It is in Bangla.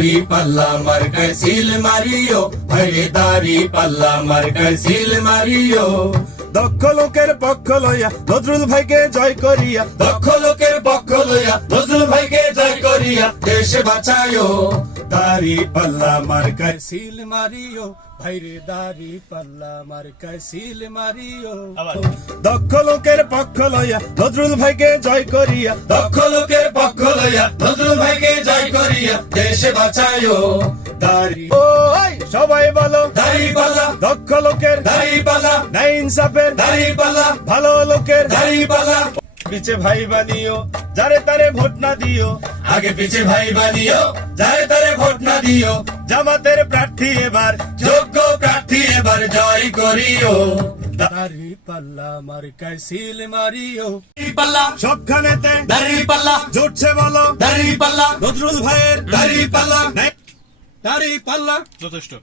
দাড়ি পাল্লা মার্কায় সিল মারিও ভাইরে দাড়ি পাল্লা মার্কায় সিল মারিও দক্ষ লোকের পক্ষ লইয়া নজরুল ভাইকে জয় করিয়া। দক্ষ লোকের পক্ষ লইয়া নজরুল ভাইকে জয় করিয়া দেশ বাঁচায়ো দাড়ি পাল্লা মার্কায় সিল মারিও ভাইরে দাড়ি পাল্লা মার্কায় সিল মারিও। দক্ষ লোকের পক্ষ লইয়া নজরুল ভাইকে জয় করিয়া। দক্ষ লোকের পক্ষ লইয়া নজরুল দেশ বাঁচায়ো। দাড়ি। ও ওই, সবাই বলো। দাড়ি পাল্লা। দক্ষ লোকের। দাড়ি পাল্লা। নাই ইনসাফের। দাড়ি পাল্লা। ভালো লোকের। দাড়ি পাল্লা। পিছে ভাই বানিও যারে তারে ভোট না দিও। আগে পিছে ভাই বানিও যারে তারে ভোট না দিও। জামাতের প্রার্থী এবার। যোগ্য প্রার্থী এবার জয় করিও। দাড়ি পাল্লা মার্কায় সিল মারিও। পাল্লা সবখানেতে দাড়ি পাল্লা। জুটছে বলো। দাড়ি পাল্লা। নজরুল ভাইয়ের দাড়ি পাল্লা। দাড়ি পাল্লা। যথেষ্ট।